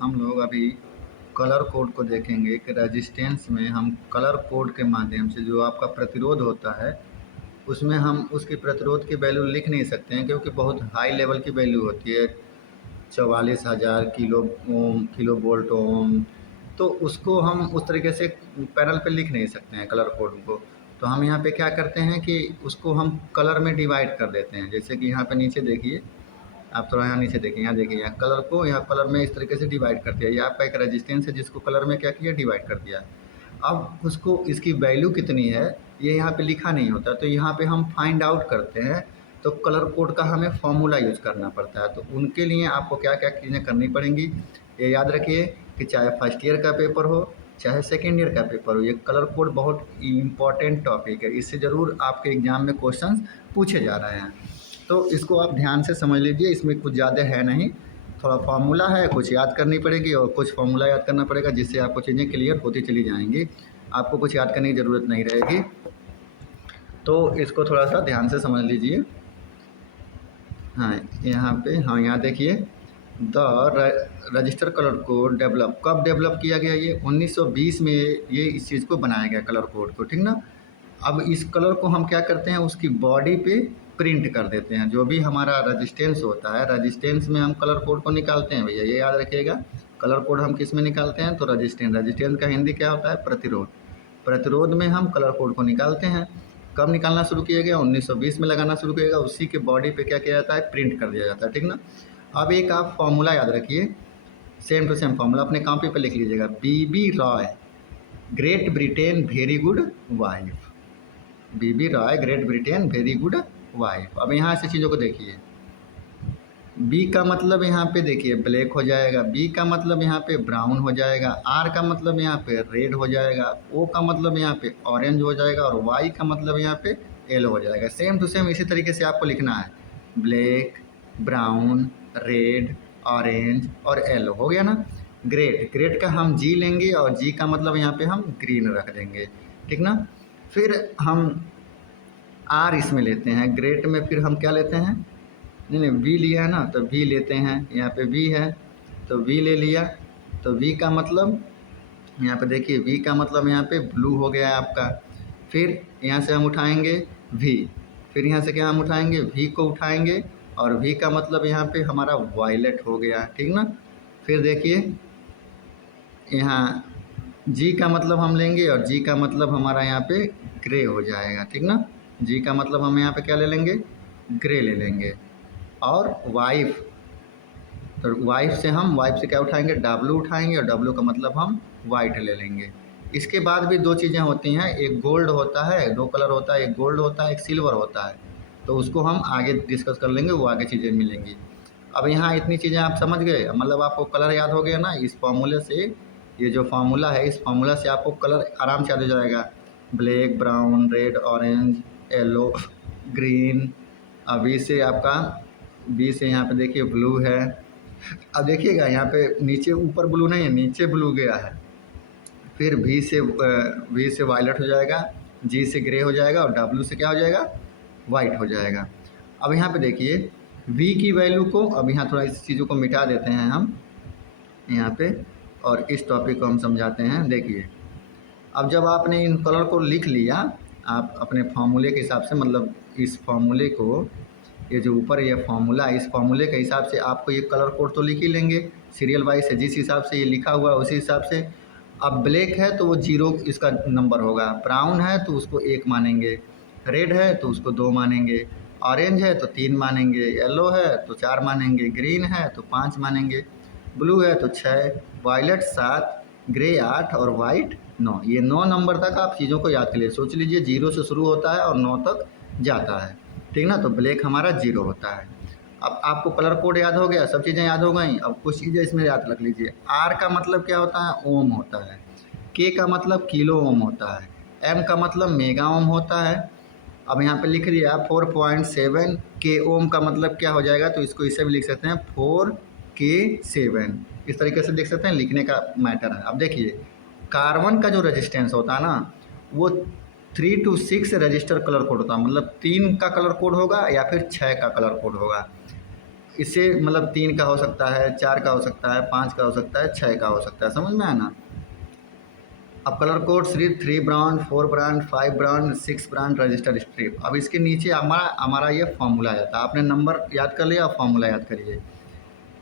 हम लोग अभी कलर कोड को देखेंगे कि रेजिस्टेंस में हम कलर कोड के माध्यम से जो आपका प्रतिरोध होता है उसमें हम उसकी प्रतिरोध की वैल्यू लिख नहीं सकते हैं, क्योंकि बहुत हाई लेवल की वैल्यू होती है, 44,000 kilo ohm, kilo volt ohm. तो उसको हम उस तरीके से पैनल पे लिख नहीं सकते हैं कलर कोड को। तो हम यहाँ पे क्या करते हैं कि उसको हम कलर में डिवाइड कर देते हैं। जैसे कि यहाँ पे नीचे देखिए, आप थोड़ा यहाँ नीचे देखिए, यहाँ देखिए, यहाँ कलर को यहाँ कलर में इस तरीके से डिवाइड कर दिया। ये आपका एक रेजिस्टेंस है जिसको कलर में क्या किया, डिवाइड कर दिया। अब उसको इसकी वैल्यू कितनी है ये यहाँ पे लिखा नहीं होता, तो यहाँ पे हम फाइंड आउट करते हैं। तो कलर कोड का हमें फॉर्मूला यूज करना पड़ता है। तो उनके लिए आपको क्या क्या चीज़ें करनी पड़ेंगी, ये याद रखिए कि चाहे फर्स्ट ईयर का पेपर हो चाहे सेकेंड ईयर का पेपर हो, ये कलर कोड बहुत इम्पॉर्टेंट टॉपिक है। इससे ज़रूर आपके एग्ज़ाम में क्वेश्चन पूछे जा रहे हैं। तो इसको आप ध्यान से समझ लीजिए, इसमें कुछ ज़्यादा है नहीं, थोड़ा फार्मूला है, कुछ याद करनी पड़ेगी और कुछ फार्मूला याद करना पड़ेगा, जिससे आपको चीज़ें क्लियर होती चली जाएंगी, आपको कुछ याद करने की ज़रूरत नहीं रहेगी। तो इसको थोड़ा सा ध्यान से समझ लीजिए। हाँ यहाँ पे, हाँ यहाँ देखिए, the register colour code develop कब डेवलप किया गया, ये 1920 में ये इस चीज़ को बनाया गया कलर कोड को, ठीक ना। अब इस कलर को हम क्या करते हैं, उसकी बॉडी पे प्रिंट कर देते हैं। जो भी हमारा रजिस्टेंस होता है, रजिस्टेंस में हम कलर कोड को निकालते हैं भैया, ये याद रखिएगा। कलर कोड हम किस में निकालते हैं, तो रजिस्टेंस। रजिस्टेंस का हिंदी क्या होता है, प्रतिरोध। प्रतिरोध में हम कलर कोड को निकालते हैं। कब निकालना शुरू किया गया, 1920 में लगाना शुरू किया गया। उसी के बॉडी पे क्या किया जाता है, प्रिंट कर दिया जाता है, ठीक ना। अब एक आप फॉर्मूला याद रखिए, सेम टू सेम फॉर्मूला अपने कॉपी पे लिख लीजिएगा। B B Roy Great Britain very good wife. B B Roy Great Britain very good wife. अब यहाँ से चीज़ों को देखिए, बी का मतलब यहाँ पे देखिए ब्लैक हो जाएगा, बी का मतलब यहाँ पे ब्राउन हो जाएगा, आर का मतलब यहाँ पे रेड हो जाएगा, ओ का मतलब यहाँ पे ऑरेंज हो जाएगा और वाई का मतलब यहाँ पे येलो हो जाएगा। सेम टू सेम इसी तरीके से आपको लिखना है, ब्लैक, ब्राउन, रेड, ऑरेंज और येलो। हो गया ना। ग्रेट, ग्रेट का हम जी लेंगे और जी का मतलब यहाँ पे हम ग्रीन रख देंगे, ठीक ना। फिर हम आर इसमें लेते हैं, ग्रेट में फिर हम क्या लेते हैं, नहीं नहीं वी लिया है ना, तो वी लेते हैं। यहाँ पे वी है तो वी ले लिया। तो वी का मतलब यहाँ पे देखिए, वी का मतलब यहाँ पे ब्लू हो गया है आपका। फिर यहाँ से हम उठाएंगे वी, फिर यहाँ से क्या हम उठाएंगे, वी को उठाएंगे और वी का मतलब यहाँ पे हमारा वायलेट हो गया, ठीक ना। फिर देखिए यहाँ जी का मतलब हम लेंगे और जी का मतलब हमारा यहाँ पे ग्रे हो जाएगा, ठीक ना। जी का मतलब हम यहाँ पे क्या ले लेंगे, ग्रे ले लेंगे। और वाइफ, तो वाइफ से हम, वाइफ से क्या उठाएंगे, डब्लू उठाएंगे और डब्लू का मतलब हम वाइट ले लेंगे। इसके बाद भी दो चीज़ें होती हैं, एक गोल्ड होता है, दो कलर होता है, एक गोल्ड होता है, एक सिल्वर होता है। तो उसको हम आगे डिस्कस कर लेंगे, वो आगे चीज़ें मिलेंगी। अब यहाँ इतनी चीज़ें आप समझ गए, मतलब आपको कलर याद हो गया ना इस फॉर्मूले से। ये जो फार्मूला है, इस फार्मूला से आपको कलर आराम से याद हो जाएगा, black, brown, red, orange, yellow, green. अभी से आपका बी से यहाँ पे देखिए ब्लू है। अब देखिएगा यहाँ पे नीचे, ऊपर ब्लू नहीं है, नीचे ब्लू गया है। फिर वी से वायलेट हो जाएगा, जी से ग्रे हो जाएगा और डब्लू से क्या हो जाएगा, वाइट हो जाएगा। अब यहाँ पे देखिए वी की वैल्यू को, अब यहाँ थोड़ा इस चीज़ों को मिटा देते हैं हम यहाँ पे और इस टॉपिक को हम समझाते हैं। देखिए अब जब आपने इन कलर को लिख लिया, आप अपने फार्मूले के हिसाब से, मतलब इस फार्मूले को, ये जो ऊपर ये फार्मूला है, इस फार्मूले के हिसाब से आपको ये कलर कोड तो लिख ही लेंगे सीरियल वाइज से, जिस हिसाब से ये लिखा हुआ है उसी हिसाब से। अब ब्लैक है तो वो 0 इसका नंबर होगा, ब्राउन है तो उसको 1 मानेंगे, रेड है तो उसको 2 मानेंगे, ऑरेंज है तो 3 मानेंगे, येलो है तो 4 मानेंगे, ग्रीन है तो 5 मानेंगे, ब्लू है तो 6, वायलेट 7, ग्रे 8 और वाइट 9। ये 9 नंबर तक आप चीज़ों को याद कर लिए, सोच लीजिए 0 से शुरू होता है और 9 तक जाता है, ठीक ना। तो ब्लैक हमारा 0 होता है। अब आपको कलर कोड याद हो गया, सब चीज़ें याद हो गई। अब कुछ चीज़ें इसमें याद रख लीजिए। आर का मतलब क्या होता है, ओम होता है। के का मतलब किलो ओम होता है। एम का मतलब मेगा ओम होता है। अब यहाँ पे लिख दिया 4.7 के ओम का मतलब क्या हो जाएगा, तो इसको इससे भी लिख सकते हैं 4K7। इस तरीके से देख सकते हैं, लिखने का मैटर है। अब देखिए कार्बन का जो रेजिस्टेंस होता है ना, वो 3 to 6 रजिस्टर कलर कोड होता है, मतलब 3 का कलर कोड होगा या फिर 6 का कलर कोड होगा। इससे मतलब 3 का हो सकता है, 4 का हो सकता है, 5 का हो सकता है, 6 का हो सकता है। समझ में आया ना? अब कलर कोड सिर्फ 3 brand, 4 brand, 5 brand, 6 brand register strip. अब इसके नीचे हमारा हमारा ये फॉर्मूला आता है। आपने नंबर याद कर लिया, फॉर्मूला याद करिए।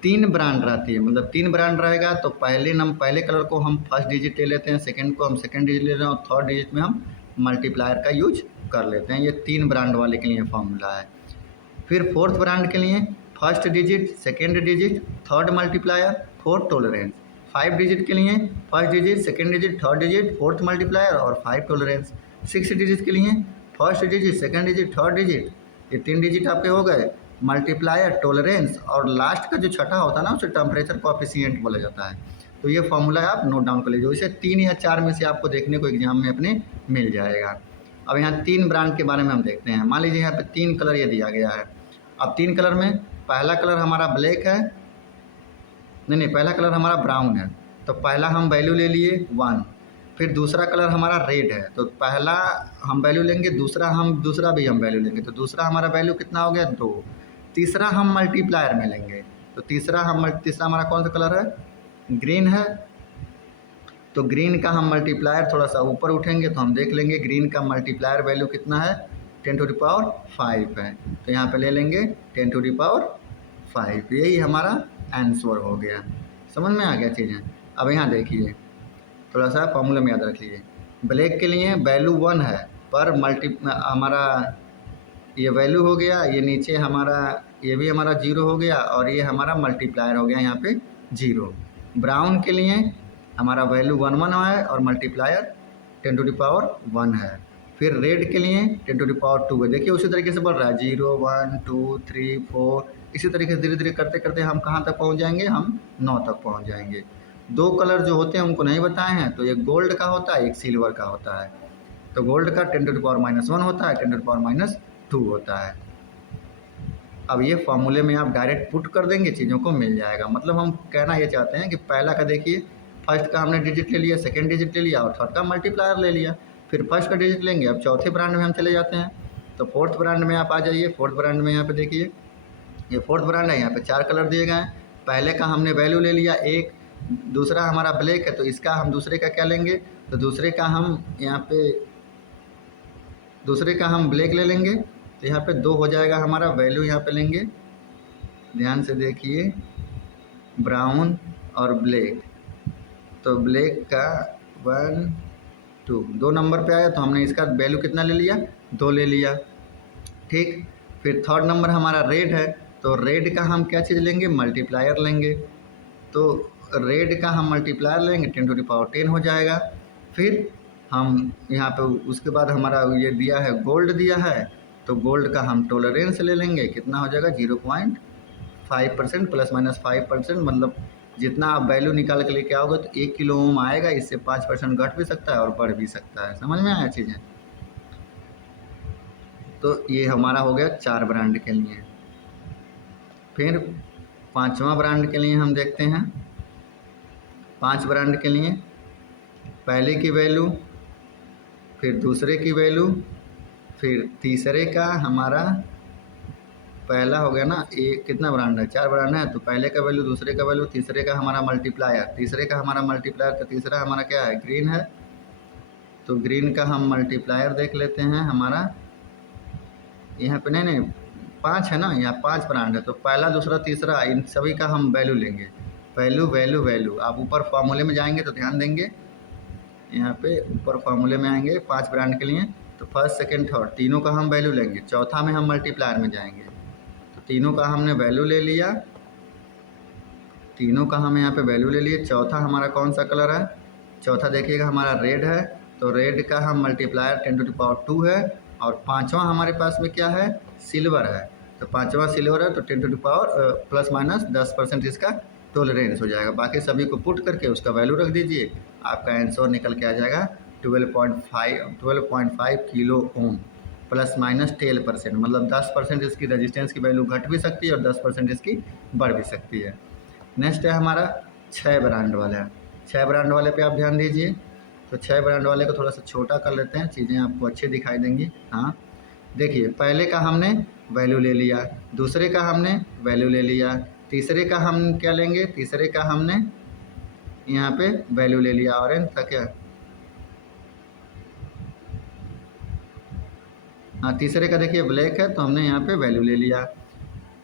3 ब्रांड रहती है, मतलब 3 ब्रांड रहेगा तो पहले कलर को हम फर्स्ट डिजिट ले लेते हैं, सेकंड को हम सेकंड डिजिट ले लेते हैं और थर्ड डिजिट में हम मल्टीप्लायर का यूज कर लेते हैं। ये 3 ब्रांड वाले के लिए फॉर्मूला है। फिर फोर्थ ब्रांड के लिए first digit, second digit, third multiplier, fourth tolerance. 5 digit के लिए first digit, second digit, third digit, fourth multiplier और 5 टॉलरेंस। 6 डिजिट के लिए first digit, second digit, third digit, ये 3 डिजिट आपके हो गए, मल्टीप्लायर, टॉलरेंस और लास्ट का जो छठा होता है ना उसे टेम्परेचर कोएफिशिएंट बोला जाता है। तो ये फॉर्मूला आप नोट डाउन कर लीजिए। इसे 3 या 4 में से आपको देखने को एग्जाम में अपने मिल जाएगा। अब यहाँ 3 ब्रांड के बारे में हम देखते हैं। मान लीजिए यहाँ पे 3 कलर ये दिया गया है। अब 3 कलर में पहला कलर हमारा ब्लैक है, नहीं पहला कलर हमारा ब्राउन है, तो पहला हम वैल्यू ले लिए 1। फिर दूसरा कलर हमारा रेड है, तो पहला हम वैल्यू लेंगे, दूसरा भी हम वैल्यू लेंगे, तो दूसरा हमारा वैल्यू कितना हो गया 2। तीसरा हम मल्टीप्लायर में लेंगे, तो तीसरा हमारा कौन सा कलर है, ग्रीन है, तो ग्रीन का हम मल्टीप्लायर थोड़ा सा ऊपर उठेंगे तो हम देख लेंगे ग्रीन का मल्टीप्लायर वैल्यू कितना है, 10⁵ है। तो यहाँ पे ले लेंगे 10⁵, यही हमारा आंसर हो गया। समझ में आ गया चीज़ें? अब यहाँ देखिए, थोड़ा सा फॉर्मूला में याद रख लीजिए। ब्लैक के लिए वैल्यू 1 है, पर हमारा ये वैल्यू हो गया, ये नीचे हमारा ये भी हमारा 0 हो गया और ये हमारा मल्टीप्लायर हो गया यहाँ पे 0। ब्राउन के लिए हमारा वैल्यू 1 है और मल्टीप्लायर 10⁻1 है। फिर रेड के लिए 10⁻2 है। देखिए उसी तरीके से बढ़ रहा है, 0 1 2 3 4, इसी तरीके से धीरे धीरे करते करते हम कहाँ तक पहुँच जाएंगे, हम 9 तक पहुँच जाएंगे। 2 कलर जो होते हैं उनको नहीं बताए हैं, तो एक गोल्ड का होता है, एक सिल्वर का होता है। तो गोल्ड का 10⁻1 होता है, 10⁻2 होता है। अब ये फॉर्मूले में आप डायरेक्ट पुट कर देंगे, चीज़ों को मिल जाएगा। मतलब हम कहना ये चाहते हैं कि पहला का देखिए, फर्स्ट का हमने डिजिट ले लिया, सेकंड डिजिट ले लिया और थर्ड का मल्टीप्लायर ले लिया। फिर फर्स्ट का डिजिट लेंगे, अब चौथे ब्रांड में हम चले जाते हैं। तो फोर्थ ब्रांड में आप आ जाइए। फोर्थ ब्रांड में यहाँ पे देखिए, ये फोर्थ ब्रांड है, यहाँ पे 4 कलर दिए गए हैं। पहले का हमने वैल्यू ले लिया 1, दूसरा हमारा ब्लैक है तो इसका हम दूसरे का क्या लेंगे, तो दूसरे का हम यहाँ पे दूसरे का हम ब्लैक ले लेंगे, तो यहाँ पे 2 हो जाएगा हमारा। वैल्यू यहाँ पे लेंगे, ध्यान से देखिए, ब्राउन और ब्लैक, तो ब्लैक का 1 2 2 नंबर पे आया, तो हमने इसका वैल्यू कितना ले लिया, 2 ले लिया। ठीक, फिर थर्ड नंबर हमारा रेड है, तो रेड का हम क्या चीज़ लेंगे, मल्टीप्लायर लेंगे, तो रेड का हम मल्टीप्लायर लेंगे, 10⁻10 हो जाएगा। फिर हम यहाँ पे उसके बाद हमारा ये दिया है गोल्ड दिया है, तो गोल्ड का हम टॉलरेंस ले लेंगे, कितना हो जाएगा 0.5% ±5%, मतलब जितना आप वैल्यू निकाल के लेके आओगे तो 1 किलो ओम आएगा। इससे 5% घट भी सकता है और बढ़ भी सकता है। समझ में आया चीज़ें? तो ये हमारा हो गया 4 ब्रांड के लिए। फिर 5वां ब्रांड के लिए हम देखते हैं। 5 ब्रांड के लिए पहले की वैल्यू, फिर दूसरे की वैल्यू, फिर तीसरे का हमारा पहला हो गया ना, एक कितना ब्रांड है, 4 ब्रांड है, तो पहले का वैल्यू, दूसरे का वैल्यू, तीसरे का हमारा मल्टीप्लायर, तो तीसरा हमारा क्या है, ग्रीन है, तो ग्रीन का हम मल्टीप्लायर देख लेते हैं। हमारा यहाँ पे नहीं 5 है ना, यहाँ 5 ब्रांड है, तो पहला दूसरा तीसरा इन सभी का हम वैल्यू लेंगे। वैल्यू वैल्यू वैल्यू, आप ऊपर फार्मूले में जाएंगे तो ध्यान देंगे, यहाँ पे ऊपर फार्मूले में आएंगे 5 ब्रांड के लिए, तो फर्स्ट सेकेंड थर्ड तीनों का हम वैल्यू लेंगे। चौथा में हम मल्टीप्लायर में जाएंगे, तो तीनों का हमने वैल्यू ले लिया, तीनों का हम यहाँ पे वैल्यू ले लिए। चौथा हमारा कौन सा कलर है, चौथा देखिएगा हमारा रेड है, तो रेड का हम मल्टीप्लायर 10⁻2 है, और 5वां हमारे पास में क्या है, सिल्वर है, तो 5वां सिल्वर है, तो 10⁻+- 10% इसका टॉलरेंस हो जाएगा। बाकी सभी को पुट करके उसका वैल्यू रख दीजिए, आपका आंसर निकल के आ जाएगा 12.5 किलो ओम ±10%, मतलब 10% इसकी रेजिस्टेंस की वैल्यू घट भी सकती है और 10% इसकी बढ़ भी सकती है। नेक्स्ट है हमारा 6 ब्रांड वाला। 6 ब्रांड वाले पे आप ध्यान दीजिए, तो 6 ब्रांड वाले को थोड़ा सा छोटा कर लेते हैं, चीज़ें आपको अच्छी दिखाई देंगी। हाँ, देखिए पहले का हमने वैल्यू ले लिया, दूसरे का हमने वैल्यू ले लिया, तीसरे का हम क्या लेंगे, तीसरे का हमने यहाँ पे वैल्यू ले लिया। ऑरेंज था क्या, हाँ तीसरे का देखिए ब्लैक है तो हमने यहाँ पे वैल्यू ले लिया।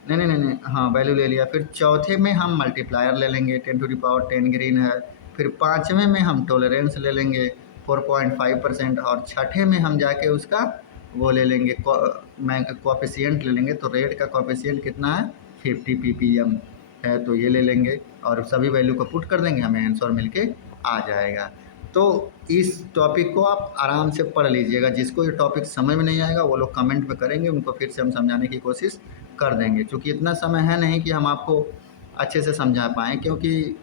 नहीं नहीं नहीं नहीं, हाँ वैल्यू ले लिया। फिर चौथे में हम मल्टीप्लायर ले लेंगे, 10⁻10 ग्रीन है। फिर पाँचवें में हम टॉलरेंस ले लेंगे 4.5%, और छठे में हम जाके उसका वो ले लेंगे कोएफिशिएंट ले लेंगे। तो रेट का कोएफिशिएंट कितना है, 50 ppm है, तो ये ले लेंगे और सभी वैल्यू को पुट कर देंगे, हमें आंसर मिलके आ जाएगा। तो इस टॉपिक को आप आराम से पढ़ लीजिएगा। जिसको ये टॉपिक समझ में नहीं आएगा वो लोग कमेंट में करेंगे, उनको फिर से हम समझाने की कोशिश कर देंगे। क्योंकि इतना समय है नहीं कि हम आपको अच्छे से समझा पाएँ, क्योंकि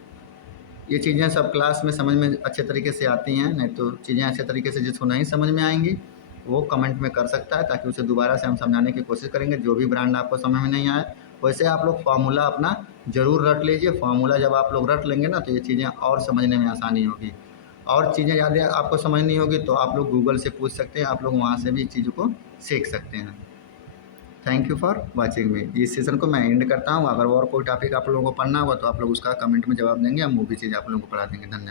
ये चीज़ें सब क्लास में समझ में अच्छे तरीके से आती हैं। नहीं तो चीज़ें अच्छे तरीके से जिसको नहीं समझ में आएंगी वो कमेंट में कर सकता है, ताकि उसे दोबारा से हम समझाने की कोशिश करेंगे। जो भी ब्रांड आपको समझ में नहीं आए, वैसे आप लोग फार्मूला अपना ज़रूर रट लीजिए। फार्मूला जब आप लोग रट लेंगे ना तो ये चीज़ें और समझने में आसानी होगी। और चीज़ें ज़्यादा आपको समझ नहीं होगी तो आप लोग गूगल से पूछ सकते हैं, आप लोग वहाँ से भी चीज़ों को सीख सकते हैं। Thank you for watching me. इस सेशन को मैं एंड करता हूँ। अगर और कोई टॉपिक आप लोगों को पढ़ना होगा तो आप लोग उसका कमेंट में जवाब देंगे, हम वो भी चीज़ आप लोगों को पढ़ा देंगे। धन्यवाद।